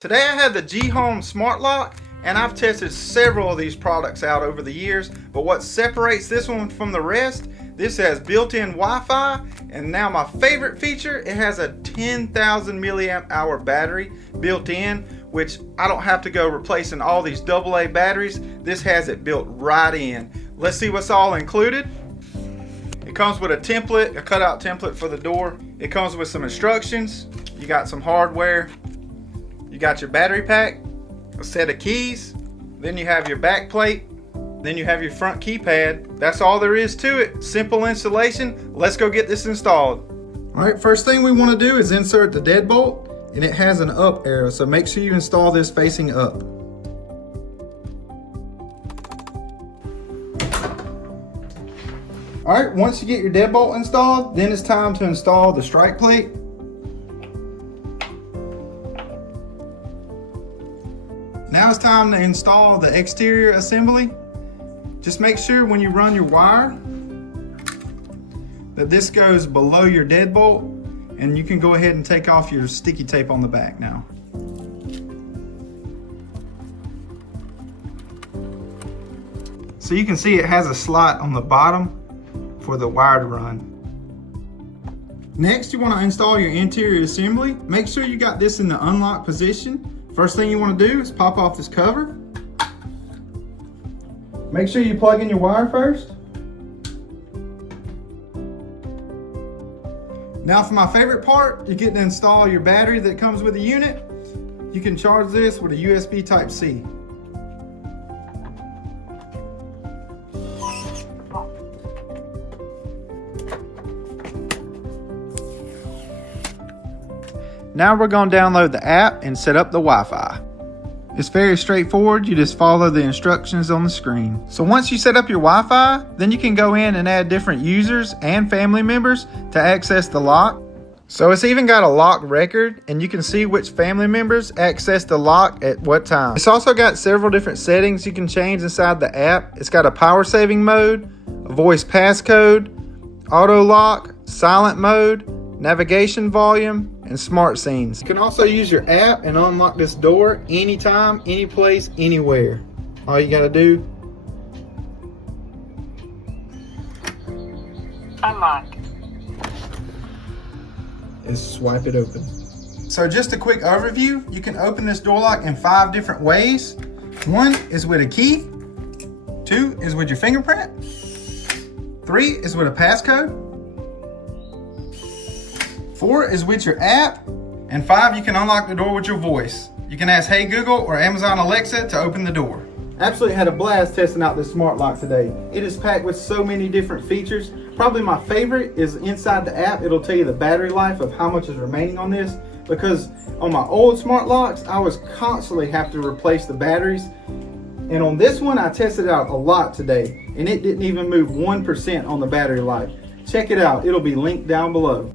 Today I have the GHome Smart Lock, and I've tested several of these products out over the years, but what separates this one from the rest, this has built-in Wi-Fi, and now my favorite feature, it has a 10,000 milliamp hour battery built in, which I don't have to go replacing all these AA batteries. This has it built right in. Let's see what's all included. It comes with a template, a cutout template for the door. It comes with some instructions. You got some hardware. You got your battery pack, a set of keys, then you have your back plate, then you have your front keypad. That's all there is to it. Simple installation. Let's go get this installed. All right, first thing we want to do is insert the deadbolt, and it has an up arrow, so make sure you install this facing up. All right, once you get your deadbolt installed, then it's time to install the strike plate. Now it's time to install the exterior assembly. Just make sure when you run your wire that this goes below your deadbolt, and you can go ahead and take off your sticky tape on the back now. So you can see it has a slot on the bottom for the wire to run. Next, you want to install your interior assembly. Make sure you got this in the unlock position. First thing you want to do is pop off this cover. Make sure you plug in your wire first. Now for my favorite part, you get to install your battery that comes with the unit. You can charge this with a USB Type-C. Now we're going to download the app and set up the Wi-Fi. It's very straightforward. You just follow the instructions on the screen. So once you set up your Wi-Fi, then you can go in and add different users and family members to access the lock. So it's even got a lock record, and you can see which family members access the lock at what time. It's also got several different settings you can change inside the app. It's got a power saving mode, a voice passcode, auto lock, silent mode, navigation volume, and smart scenes. You can also use your app and unlock this door anytime, any place, anywhere. All you gotta do unlock is swipe it open. So just a quick overview, you can open this door lock in 5 different ways. 1 is with a key, 2 is with your fingerprint, 3 is with a passcode, 4 is with your app, and 5, you can unlock the door with your voice. You can ask Hey Google or Amazon Alexa to open the door. Absolutely had a blast testing out this smart lock today. It is packed with so many different features. Probably my favorite is inside the app, it'll tell you the battery life of how much is remaining on this, because on my old smart locks, I was constantly have to replace the batteries. And on this one, I tested it out a lot today, and it didn't even move 1% on the battery life. Check it out, it'll be linked down below.